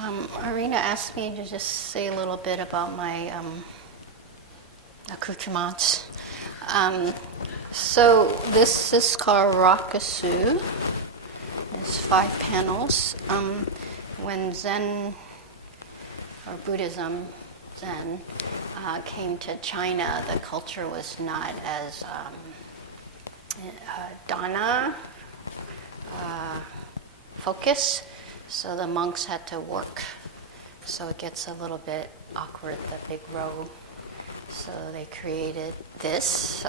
Arinna asked me to just say a little bit about my accoutrements. So this is called Rakusu. It's 5 panels. When Zen, or Buddhism, Zen, came to China, the culture was not as dana focus, so the monks had to work. So it gets a little bit awkward, the big row. So they created this,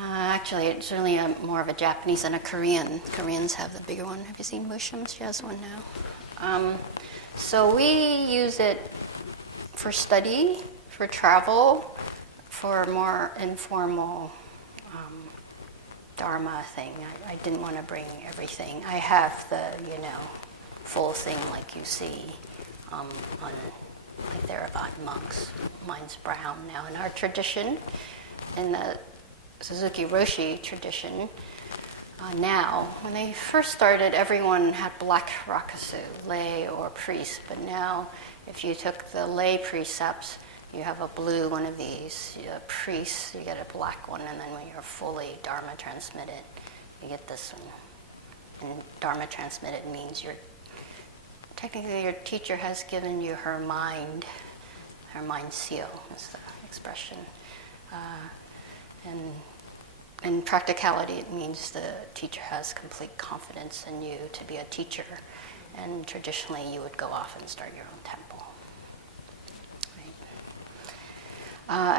actually it's really more of a Japanese and a Korean. Koreans have the bigger one. Have you seen Musham? She has one now. So we use it for study, for travel, for more informal Dharma thing. I didn't want to bring everything. I have the, full thing like you see on like Theravada monks. Mine's brown now. In our tradition, in the Suzuki Roshi tradition, now, when they first started, everyone had black rakusu, lay or priest. But now, if you took the lay precepts, you have a blue one of these. A priest, you get a black one, and then when you're fully Dharma transmitted, you get this one. And Dharma transmitted means technically your teacher has given you her mind seal is the expression. And in practicality, it means the teacher has complete confidence in you to be a teacher. And traditionally, you would go off and start your own temple. Right?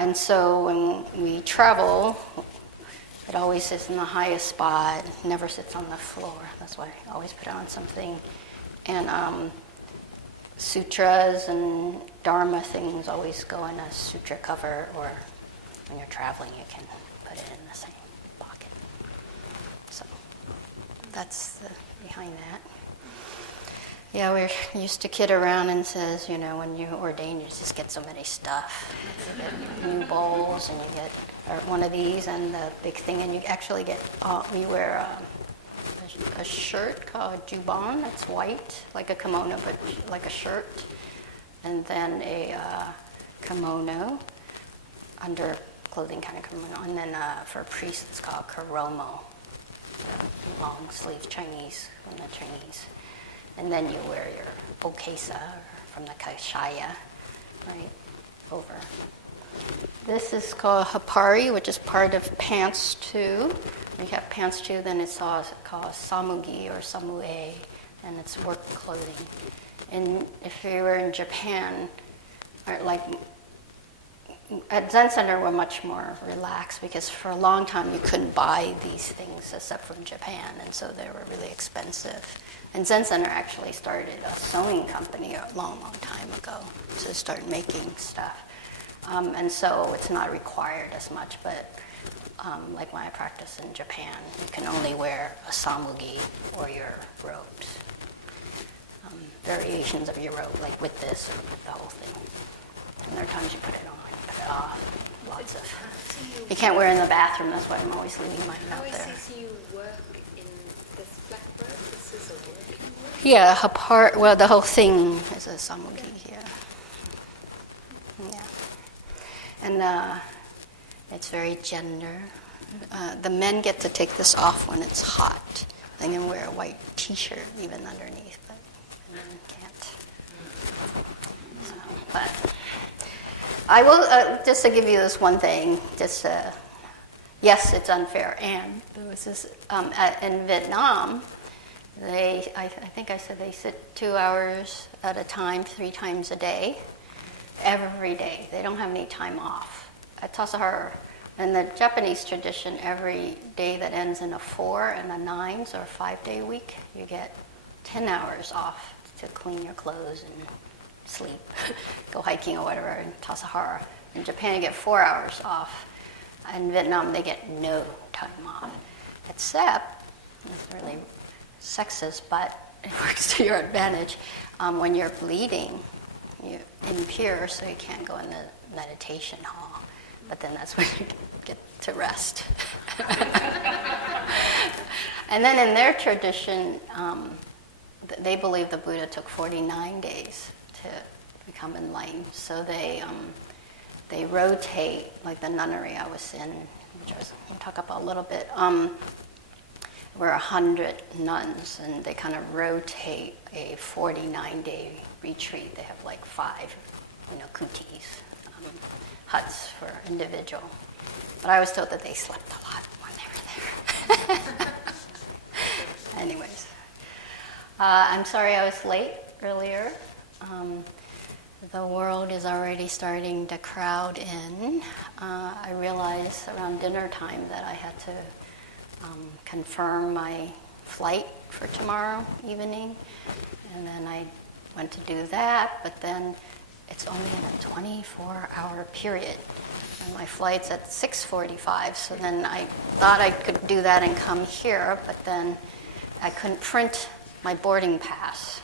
And so when we travel, it always sits in the highest spot, never sits on the floor. That's why I always put on something. And sutras and dharma things always go in a sutra cover, or when you're traveling, you can put it in the same pocket. So that's behind that. Yeah, we used to kid around and says, when you ordain, you just get so many stuff. You get new bowls, and you get one of these, and the big thing, and you actually get, we wear a shirt called juban. It's white, like a kimono, but like a shirt. And then a kimono, under clothing kind of kimono. And then for priests, it's called karomo, long sleeve Chinese, from the Chinese. And then you wear your okesa, from the kashaya, right, over. This is called hapari, which is part of pants too. When you have pants too, then it's called samugi or samue, and it's work clothing. And if you were in Japan, or like at Zen Center, we're much more relaxed because for a long time you couldn't buy these things except from Japan, and so they were really expensive. And Zen Center actually started a sewing company a long, long time ago to start making stuff. And so it's not required as much, but like when I practice in Japan, you can only wear a samugi or your robes. Variations of your robe, like with this or with the whole thing. And there are times you put it on, put it off, lots of. You can't wear it in the bathroom, that's why I'm always leaving mine out there. I see you work in this black robe. This is a working robe? Yeah, well, the whole thing is a samugi, yeah. And it's very gender. The men get to take this off when it's hot. They can wear a white t-shirt even underneath, but women can't. So, but I will, just to give you this one thing, yes, it's unfair. And there was this, in Vietnam, I think I said they sit 2 hours at a time, 3 times a day. Every day. They don't have any time off. At Tassajara, in the Japanese tradition, every day that ends in a 4 and a 9, so a 5-day week, you get 10 hours off to clean your clothes and sleep, go hiking or whatever in Tassajara. In Japan, you get 4 hours off. In Vietnam, they get no time off, except, it's really sexist, but it works to your advantage. When you're bleeding, you're impure, so you can't go in the meditation hall. But then that's when you get to rest. And then in their tradition, they believe the Buddha took 49 days to become enlightened. So they rotate, like the nunnery I was in, which I'll talk about a little bit. We're 100 nuns, and they kind of rotate a 49-day retreat. They have like 5, kutis, huts for individual. But I was told that they slept a lot when they were there. Anyways, I'm sorry I was late earlier. The world is already starting to crowd in. I realized around dinner time that I had to confirm my flight for tomorrow evening. And then I went to do that, but then it's only in a 24-hour period. And my flight's at 6:45, so then I thought I could do that and come here, but then I couldn't print my boarding pass.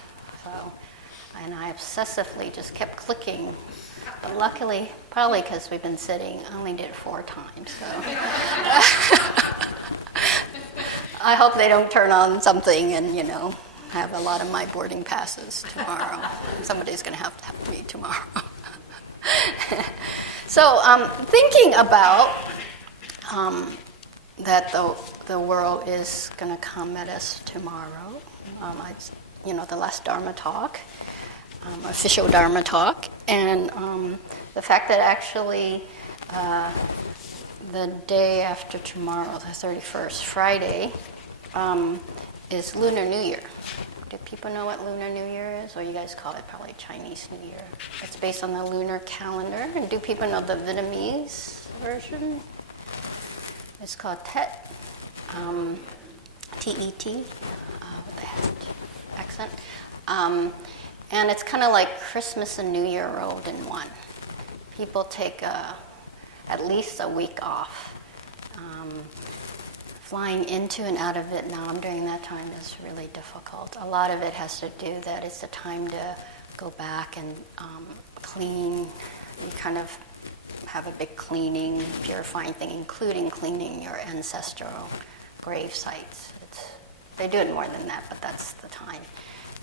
And I obsessively just kept clicking. But luckily, probably because we've been sitting, I only did it 4 times. So I hope they don't turn on something and, have a lot of my boarding passes tomorrow. Somebody's going to have me tomorrow. So thinking about that the world is going to come at us tomorrow, the last Dharma talk, official Dharma talk, and the fact that actually the day after tomorrow, the 31st, Friday, is Lunar New Year. Do people know what Lunar New Year is? Or you guys call it probably Chinese New Year. It's based on the lunar calendar. And do people know the Vietnamese version? It's called Tet, T-E-T, with the accent. And it's kind of like Christmas and New Year rolled in one. People take at least a week off. Flying into and out of Vietnam during that time is really difficult. A lot of it has to do that it's a time to go back and clean. You kind of have a big cleaning, purifying thing, including cleaning your ancestral grave sites. They do it more than that, but that's the time.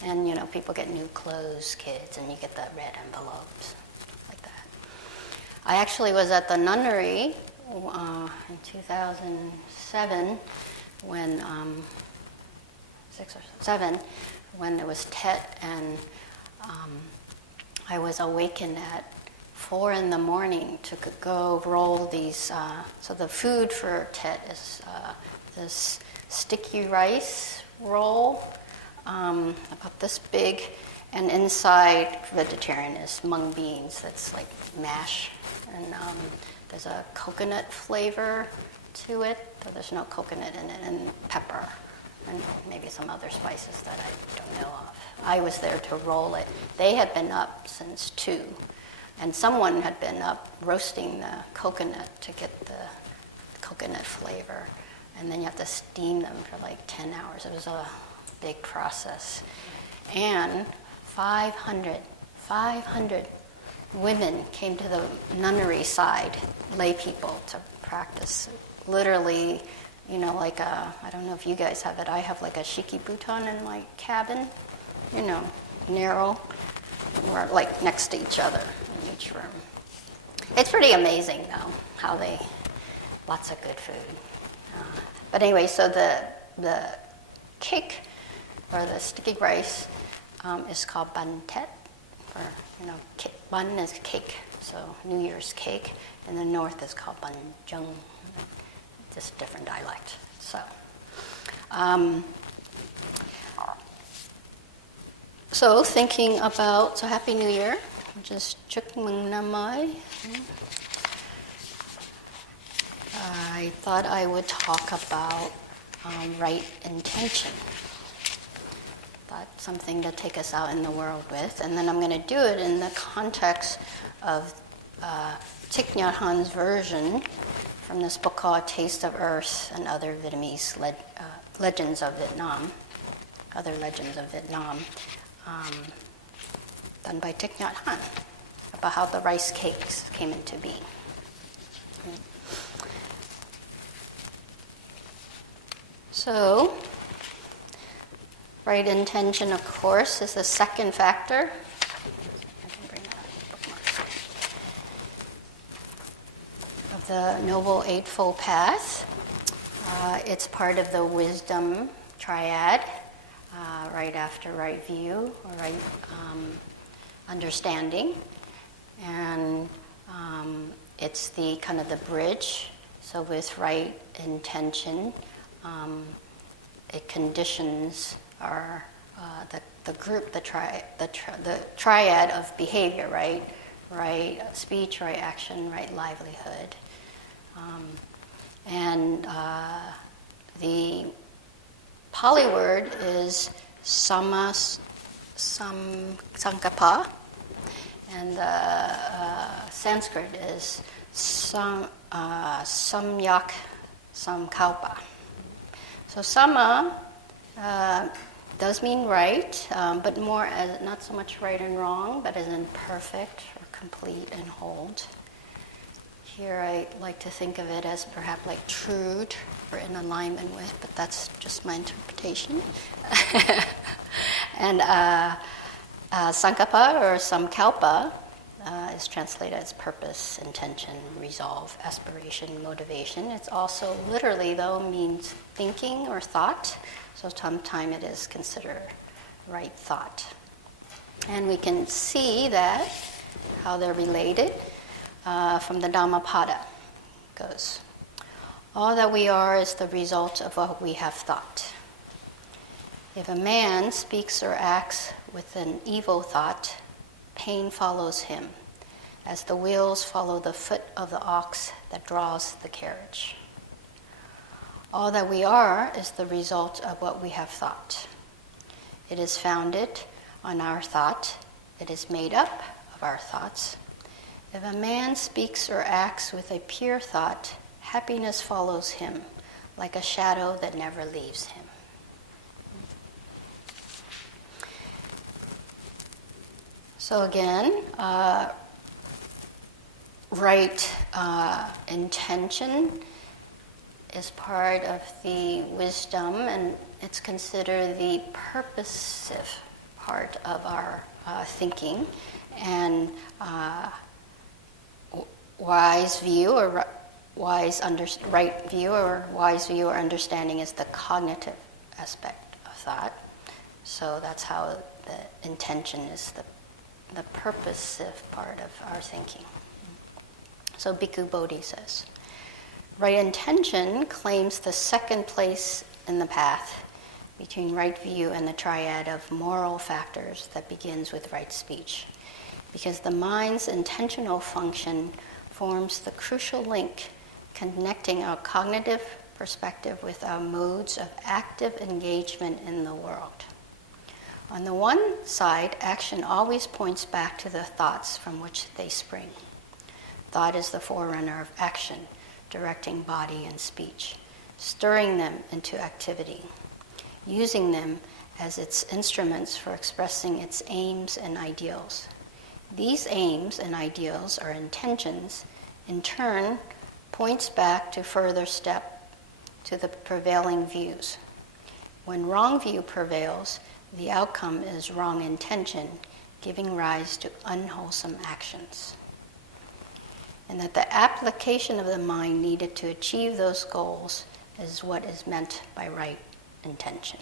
And, people get new clothes, kids, and you get the red envelopes, like that. I actually was at the nunnery in 2007 when, 6 or 7, when it was Tet, and I was awakened at 4 in the morning to go roll these. So the food for Tet is this sticky rice roll, about this big, and inside vegetarian is mung beans. That's like mash, and there's a coconut flavor to it, though there's no coconut in it, and pepper, and maybe some other spices that I don't know of. I was there to roll it. They had been up since 2, and someone had been up roasting the coconut to get the coconut flavor, and then you have to steam them for like 10 hours. It was a big process. And 500 women came to the nunnery side, lay people, to practice. Literally, like I don't know if you guys have it, I have like a shikibuton in my cabin, narrow. We're like next to each other in each room. It's pretty amazing, though, lots of good food. But anyway, so the cake, or the sticky rice, is called ban tet, or bun is cake, so New Year's cake. In the north is called ban jung, just different dialect. So thinking about, Happy New Year, just chúc mừng năm mới. I thought I would talk about right intention. That's something to take us out in the world with. And then I'm going to do it in the context of Thich Nhat Hanh's version from this book called Taste of Earth and Other Vietnamese Legends of Vietnam, done by Thich Nhat Hanh, about how the rice cakes came into being. So, Right intention, of course, is the second factor. I can bring that bookmark. Of the Noble Eightfold Path. It's part of the wisdom triad, right after right view, or right understanding. And it's the kind of the bridge. So with right intention, it conditions our the group, the triad of behavior, right? Right speech, right action, right livelihood. And the Pali word is sankappa, and the Sanskrit is samyak samkalpa. So sama does mean right, but more as not so much right and wrong, but as in perfect or complete and whole. Here I like to think of it as perhaps like true or in alignment with, but that's just my interpretation. And sankappa or samkalpa is translated as purpose, intention, resolve, aspiration, motivation. It's also literally, though, means thinking or thought. So sometimes it is considered right thought. And we can see that, how they're related, from the Dhammapada. It goes, all that we are is the result of what we have thought. If a man speaks or acts with an evil thought, pain follows him, as the wheels follow the foot of the ox that draws the carriage. All that we are is the result of what we have thought. It is founded on our thought. It is made up of our thoughts. If a man speaks or acts with a pure thought, happiness follows him, like a shadow that never leaves him. So again, right intention is part of the wisdom, and it's considered the purposive part of our thinking. And wise view or right view or wise view or understanding is the cognitive aspect of thought. So that's how the intention is the purposive part of our thinking. So Bhikkhu Bodhi says, right intention claims the second place in the path between right view and the triad of moral factors that begins with right speech, because the mind's intentional function forms the crucial link connecting our cognitive perspective with our modes of active engagement in the world. On the one side, action always points back to the thoughts from which they spring. Thought is the forerunner of action, directing body and speech, stirring them into activity, using them as its instruments for expressing its aims and ideals. These aims and ideals or intentions, in turn, points back to further step to the prevailing views. When wrong view prevails, the outcome is wrong intention, giving rise to unwholesome actions. And that the application of the mind needed to achieve those goals is what is meant by right intention.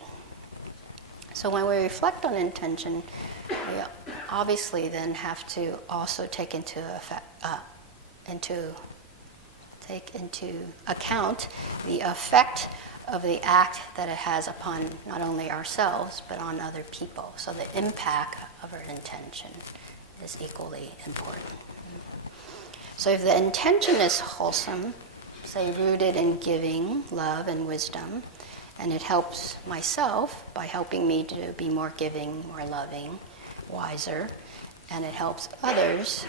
So when we reflect on intention, we obviously then have to also take into account the effect of the act that it has upon not only ourselves but on other people. So the impact of our intention is equally important. So if the intention is wholesome, say rooted in giving, love, and wisdom, and it helps myself by helping me to be more giving, more loving, wiser, and it helps others,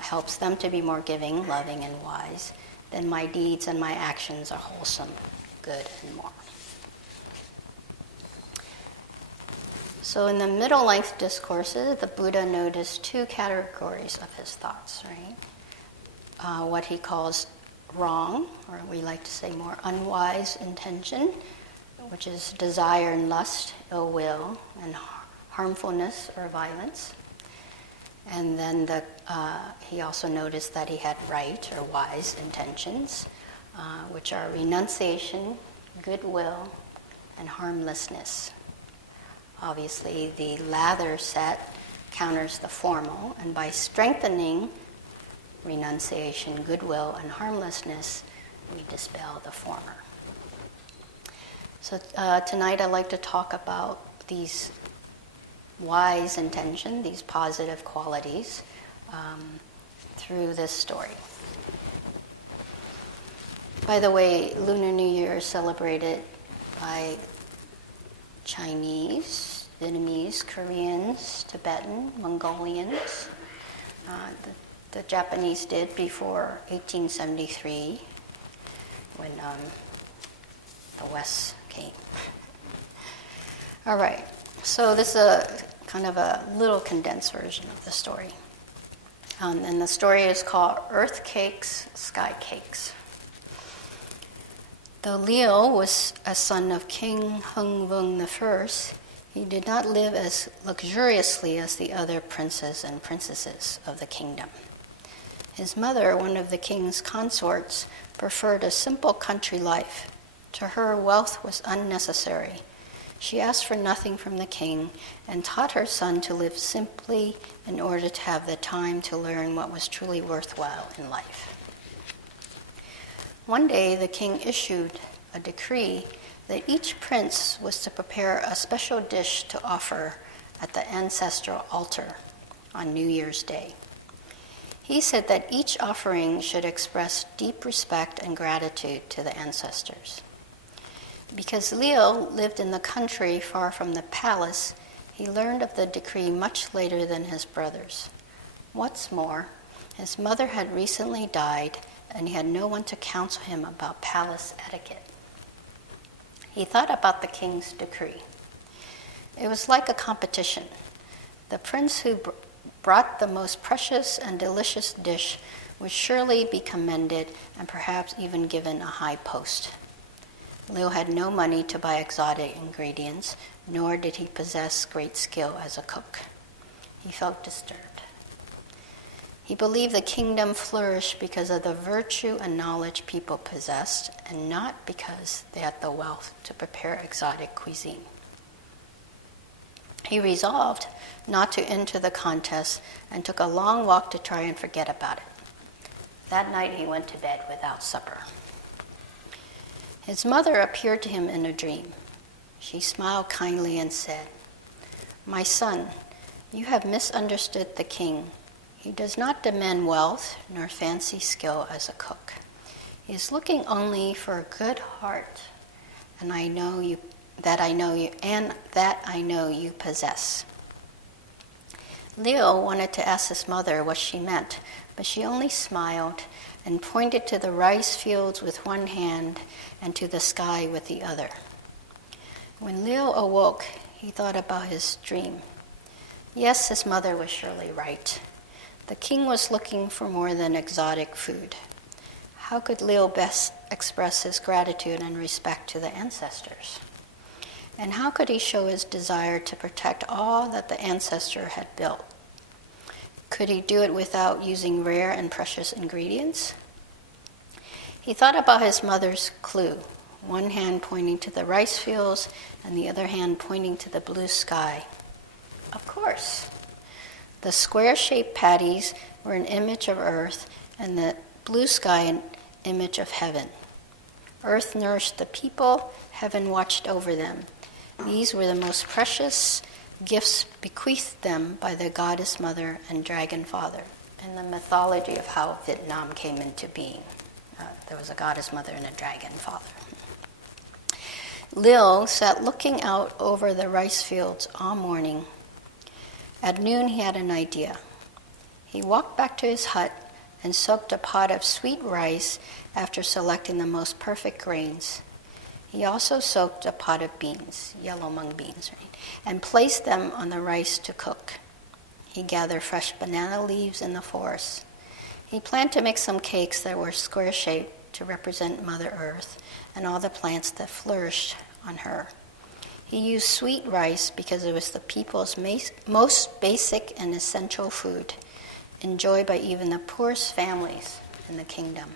helps them to be more giving, loving, and wise, then my deeds and my actions are wholesome, good, and moral. So in the middle length discourses, the Buddha noticed two categories of his thoughts, right? What he calls wrong, or we like to say more unwise intention, which is desire and lust, ill will, and harmfulness or violence. And then he also noticed that he had right or wise intentions, which are renunciation, goodwill, and harmlessness. Obviously, the latter set counters the formal, and by strengthening renunciation, goodwill, and harmlessness, we dispel the former. So tonight I'd like to talk about these wise intention, these positive qualities, through this story. By the way, Lunar New Year is celebrated by Chinese, Vietnamese, Koreans, Tibetan, Mongolians. The Japanese did before 1873, when the West came. All right, so this is a kind of a little condensed version of the story. And the story is called Earth Cakes, Sky Cakes. Though Liu was a son of King Hung Vung I, he did not live as luxuriously as the other princes and princesses of the kingdom. His mother, one of the king's consorts, preferred a simple country life. To her, wealth was unnecessary. She asked for nothing from the king and taught her son to live simply in order to have the time to learn what was truly worthwhile in life. One day, the king issued a decree that each prince was to prepare a special dish to offer at the ancestral altar on New Year's Day. He said that each offering should express deep respect and gratitude to the ancestors. Because Liu lived in the country far from the palace, he learned of the decree much later than his brothers. What's more, his mother had recently died, and he had no one to counsel him about palace etiquette. He thought about the king's decree. It was like a competition. The prince who brought the most precious and delicious dish would surely be commended and perhaps even given a high post. Liu had no money to buy exotic ingredients, nor did he possess great skill as a cook. He felt disturbed. He believed the kingdom flourished because of the virtue and knowledge people possessed, and not because they had the wealth to prepare exotic cuisine. He resolved not to enter the contest and took a long walk to try and forget about it. That night he went to bed without supper. His mother appeared to him in a dream. She smiled kindly and said, "My son, you have misunderstood the king. He does not demand wealth nor fancy skill as a cook. He is looking only for a good heart, and I know you possess." Liu wanted to ask his mother what she meant, but she only smiled and pointed to the rice fields with one hand and to the sky with the other. When Liu awoke, he thought about his dream. Yes, his mother was surely right. The king was looking for more than exotic food. How could Liu best express his gratitude and respect to the ancestors? And how could he show his desire to protect all that the ancestor had built? Could he do it without using rare and precious ingredients? He thought about his mother's clue, one hand pointing to the rice fields and the other hand pointing to the blue sky. Of course. The square-shaped patties were an image of earth, and the blue sky an image of heaven. Earth nourished the people, heaven watched over them. These were the most precious gifts bequeathed them by the goddess mother and dragon father. In the mythology of how Vietnam came into being, there was a goddess mother and a dragon father. Liu sat looking out over the rice fields all morning. At noon, he had an idea. He walked back to his hut and soaked a pot of sweet rice after selecting the most perfect grains. He also soaked a pot of beans, yellow mung beans, right, and placed them on the rice to cook. He gathered fresh banana leaves in the forest. He planned to make some cakes that were square-shaped to represent Mother Earth and all the plants that flourished on her. He used sweet rice because it was the people's most basic and essential food, enjoyed by even the poorest families in the kingdom.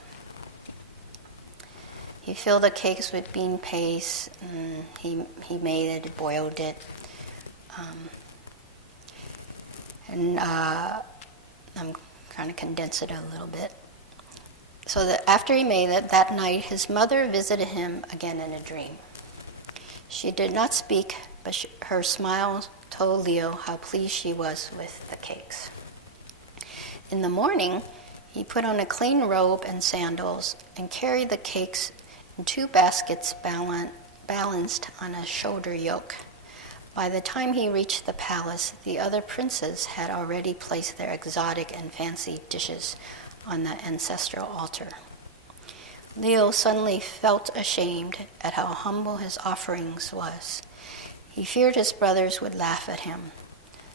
He filled the cakes with bean paste. He made it, boiled it. I'm trying to condense it a little bit. So that after he made it, that night his mother visited him again in a dream. She did not speak, but her smile told Leo how pleased she was with the cakes. In the morning, he put on a clean robe and sandals and carried the cakes in 2 baskets balanced on a shoulder yoke. By the time he reached the palace, the other princes had already placed their exotic and fancy dishes on the ancestral altar. Leo suddenly felt ashamed at how humble his offerings was. He feared his brothers would laugh at him.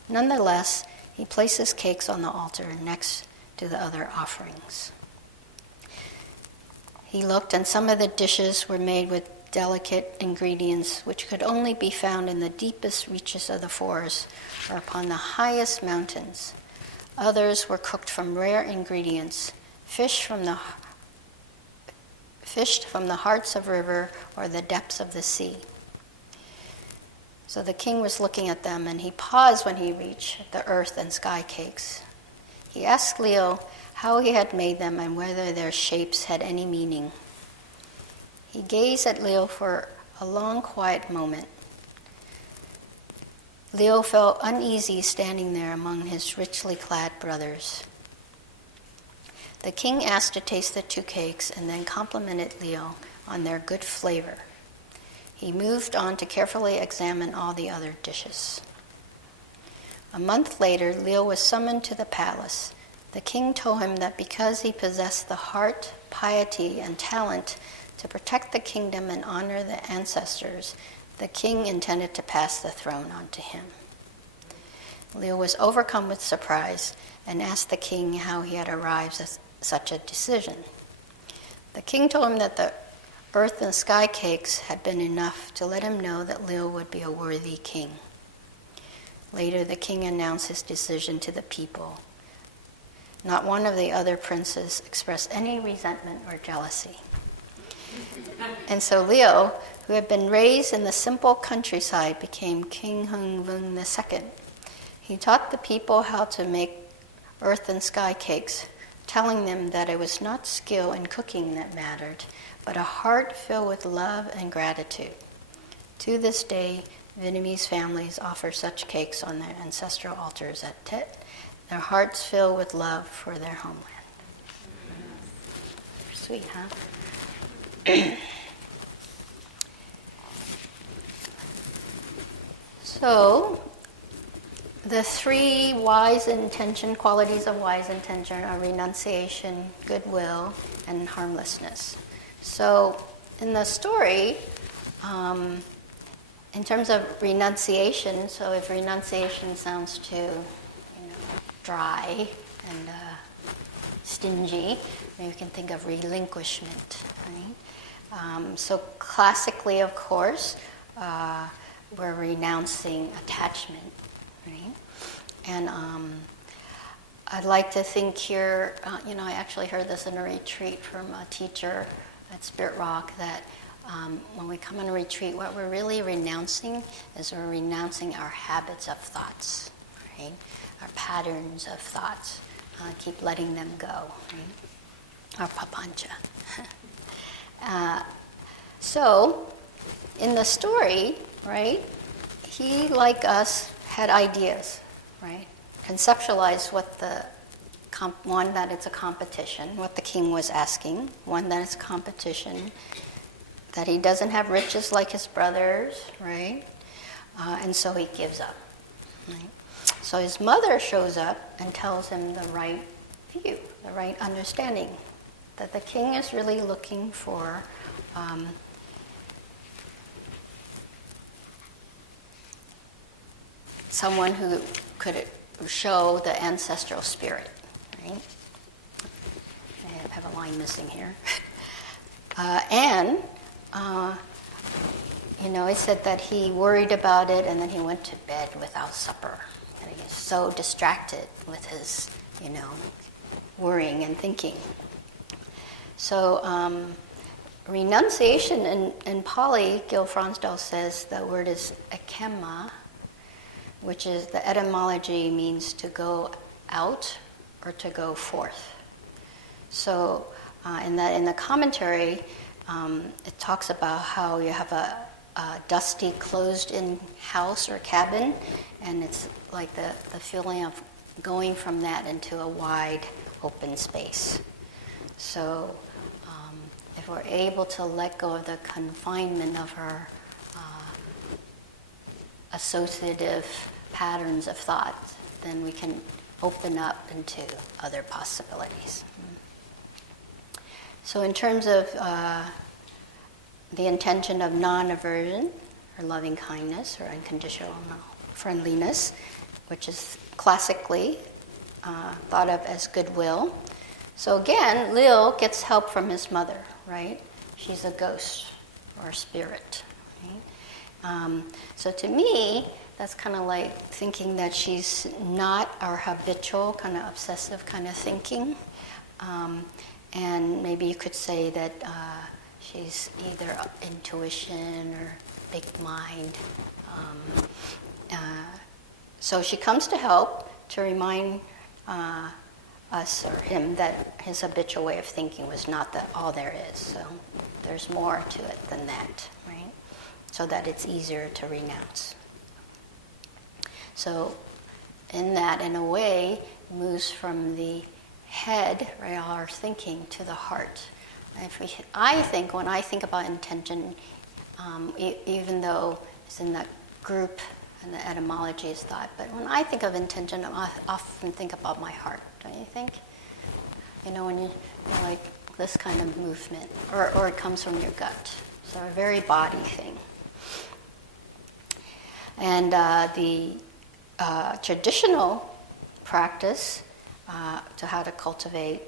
Nonetheless, he placed his cakes on the altar next to the other offerings. He looked, and some of the dishes were made with delicate ingredients which could only be found in the deepest reaches of the forest or upon the highest mountains. Others were cooked from rare ingredients, fished from the hearts of river or the depths of the sea. So the king was looking at them, and he paused when he reached the earth and sky cakes. He asked Leo how he had made them and whether their shapes had any meaning. He gazed at Leo for a long, quiet moment. Leo felt uneasy standing there among his richly clad brothers. The king asked to taste the 2 cakes and then complimented Leo on their good flavor. He moved on to carefully examine all the other dishes. A month later, Leo was summoned to the palace. The king told him that because he possessed the heart, piety, and talent to protect the kingdom and honor the ancestors, the king intended to pass the throne on to him. Leo was overcome with surprise and asked the king how he had arrived at such a decision. The king told him that the earth and sky cakes had been enough to let him know that Leo would be a worthy king. Later, the king announced his decision to the people. Not one of the other princes expressed any resentment or jealousy. And so Leo, who had been raised in the simple countryside, became King Hung-Vung II. He taught the people how to make earth and sky cakes, telling them that it was not skill in cooking that mattered, but a heart filled with love and gratitude. To this day, Vietnamese families offer such cakes on their ancestral altars at Tet, their hearts filled with love for their homeland. Sweet, huh? So, the 3 qualities of wise intention are renunciation, goodwill, and harmlessness. So, in the story, in terms of renunciation, so if renunciation sounds too, dry and stingy, you can think of relinquishment, right? So classically, of course, we're renouncing attachment, right? And I'd like to think here, I actually heard this in a retreat from a teacher at Spirit Rock, that when we come on a retreat, what we're really renouncing is we're renouncing our habits of thoughts, right? Our patterns of thoughts. Keep letting them go, right? Our papancha. So, in the story, right, he, like us, had ideas, right? Conceptualized what one, that it's a competition, what the king was asking, one, that it's a competition, that he doesn't have riches like his brothers, right? And so he gives up, right? So his mother shows up and tells him the right view, the right understanding, that the king is really looking for someone who could show the ancestral spirit, right? I have a line missing here. he said that he worried about it and then he went to bed without supper. And he was so distracted with his, worrying and thinking. So renunciation in Pali, Gil Fronsdal says the word is ekema, which is the etymology means to go out or to go forth. So in the commentary, it talks about how you have a dusty, closed-in house or cabin, and it's like the feeling of going from that into a wide, open space. So if we're able to let go of the confinement of our associative patterns of thought, then we can open up into other possibilities. So in terms of the intention of non-aversion, or loving kindness, or unconditional friendliness, which is classically thought of as goodwill. So again, Lil gets help from his mother, right? She's a ghost or a spirit. Right? So to me, that's kind of like thinking that she's not our habitual, kind of obsessive kind of thinking. And maybe you could say that she's either intuition or big mind. So she comes to help to remind us or him that his habitual way of thinking was not all there is. So there's more to it than that, right? So that it's easier to renounce. So in that, in a way, moves from the head, right, all our thinking, to the heart. I think when I think about intention, even though it's in that group and the etymology is thought, but when I think of intention, I often think about my heart, don't you think? When you're like this kind of movement, or it comes from your gut. So a very body thing. And the traditional practice to how to cultivate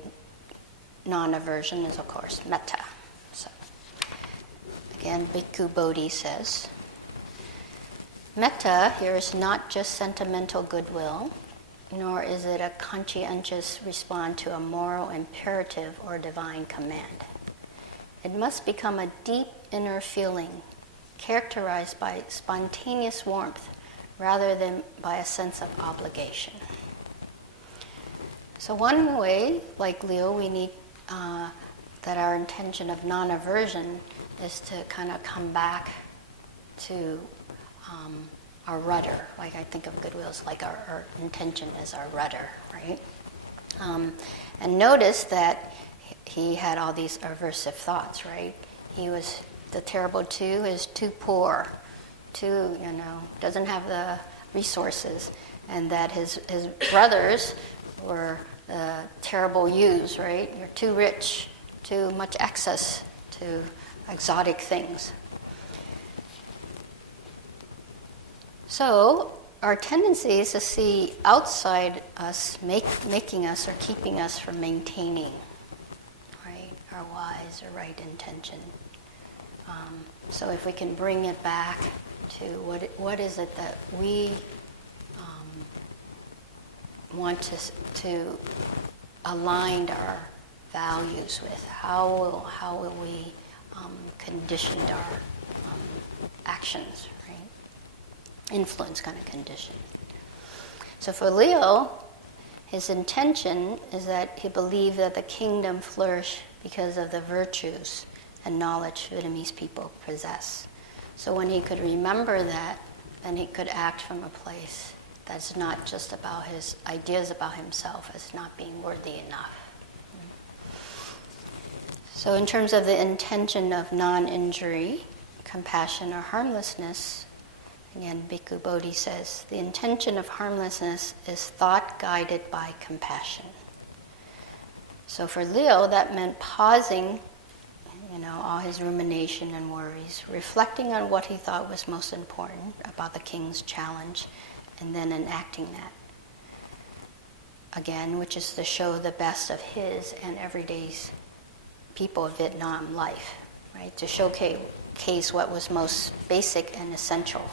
non-aversion is, of course, metta. So, again, Bhikkhu Bodhi says, metta here is not just sentimental goodwill, nor is it a conscientious response to a moral imperative or divine command. It must become a deep inner feeling, characterized by spontaneous warmth rather than by a sense of obligation. So one way, like Leo, we need that our intention of non-aversion is to kind of come back to our rudder. Like I think of goodwill as like our intention is our rudder, right? And notice that he had all these aversive thoughts, right? The terrible two is too poor, doesn't have the resources, and that his brothers were the terrible yous, right? You're too rich, too much access to exotic things. So our tendency is to see outside us making us or keeping us from maintaining, right, our wise or right intention. So if we can bring it back to what is it that we want to align our values with, how will we condition our actions, right? Influence kind of condition. So for Leo, his intention is that he believed that the kingdom flourished because of the virtues and knowledge Vietnamese people possess. So when he could remember that, then he could act from a place that's not just about his ideas about himself as not being worthy enough. So in terms of the intention of non-injury, compassion, or harmlessness, again, Bhikkhu Bodhi says, the intention of harmlessness is thought guided by compassion. So for Leo, that meant pausing, all his rumination and worries, reflecting on what he thought was most important about the king's challenge, and then enacting that. Again, which is to show the best of his and everyday people of Vietnam life, right? To showcase case what was most basic and essential.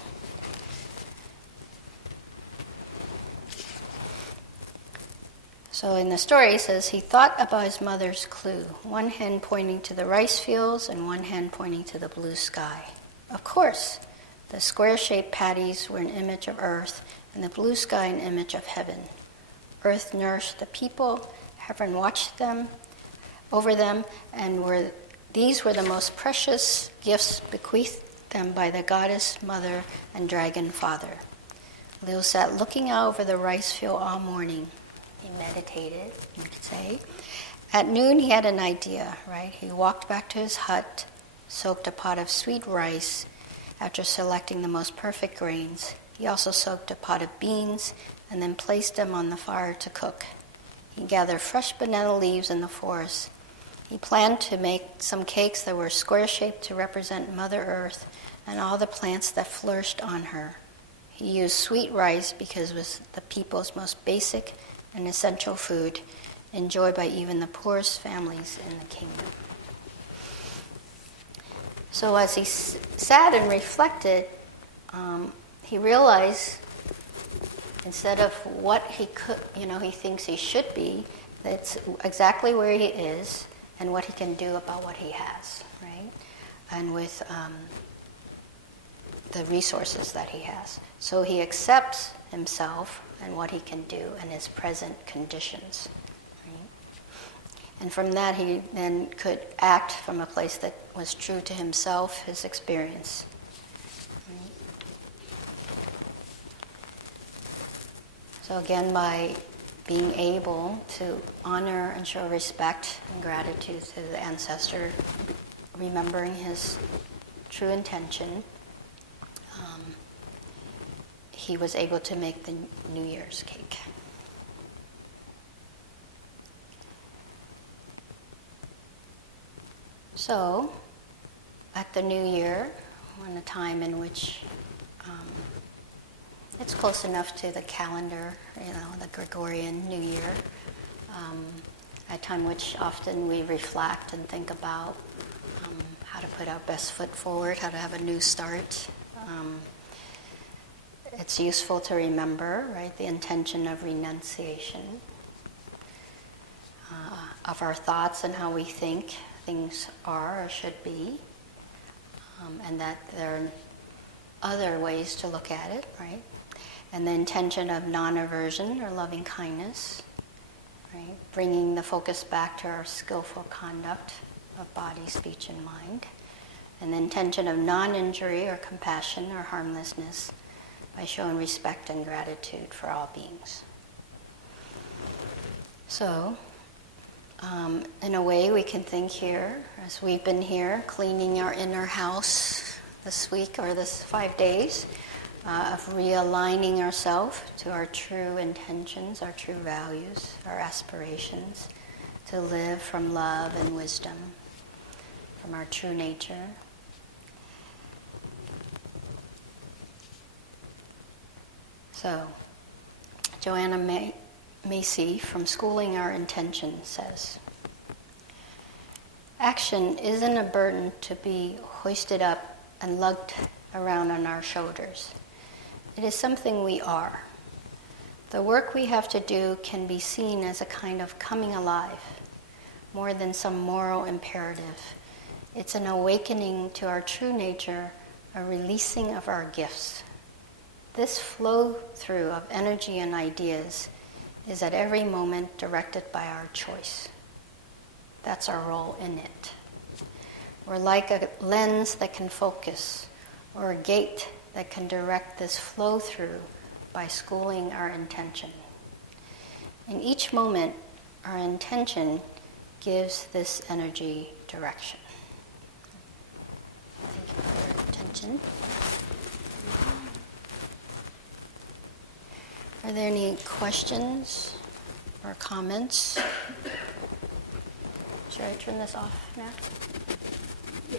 So in the story, it says, he thought about his mother's clue, one hand pointing to the rice fields and one hand pointing to the blue sky. Of course, the square-shaped patties were an image of earth, and the blue sky an image of heaven. Earth nourished the people, heaven watched them, over them, and these were the most precious gifts bequeathed them by the goddess, mother, and dragon father. Leo sat looking out over the rice field all morning. He meditated, you could say. At noon, he had an idea, right? He walked back to his hut, soaked a pot of sweet rice after selecting the most perfect grains. He also soaked a pot of beans and then placed them on the fire to cook. He gathered fresh banana leaves in the forest. He planned to make some cakes that were square-shaped to represent Mother Earth and all the plants that flourished on her. He used sweet rice because it was the people's most basic and essential food, enjoyed by even the poorest families in the kingdom. So as he sat and reflected, he realized instead of what he could, he thinks he should be, that's exactly where he is and what he can do about what he has, right? And with the resources that he has. So he accepts himself and what he can do and his present conditions. Right? And from that, he then could act from a place that was true to himself, his experience. Right? So again, by being able to honor and show respect and gratitude to the ancestor, remembering his true intention, he was able to make the New Year's cake. So, at the New Year, on a time in which it's close enough to the calendar, the Gregorian New Year, a time which often we reflect and think about how to put our best foot forward, how to have a new start. It's useful to remember, right, the intention of renunciation, of our thoughts and how we think things are or should be, and that there are other ways to look at it, right? And the intention of non-aversion or loving kindness, right? Bringing the focus back to our skillful conduct of body, speech, and mind. And the intention of non-injury or compassion or harmlessness, by showing respect and gratitude for all beings. So, in a way, we can think here, as we've been here, cleaning our inner house this week or this 5 days, of realigning ourselves to our true intentions, our true values, our aspirations, to live from love and wisdom, from our true nature. So, Joanna Macy from Schooling Our Intention says, action isn't a burden to be hoisted up and lugged around on our shoulders. It is something we are. The work we have to do can be seen as a kind of coming alive, more than some moral imperative. It's an awakening to our true nature, a releasing of our gifts. This flow-through of energy and ideas is at every moment directed by our choice. That's our role in it. We're like a lens that can focus, or a gate that can direct this flow-through by schooling our intention. In each moment, our intention gives this energy direction. Thank you for your attention. Are there any questions or comments? Should I turn this off now? Yeah.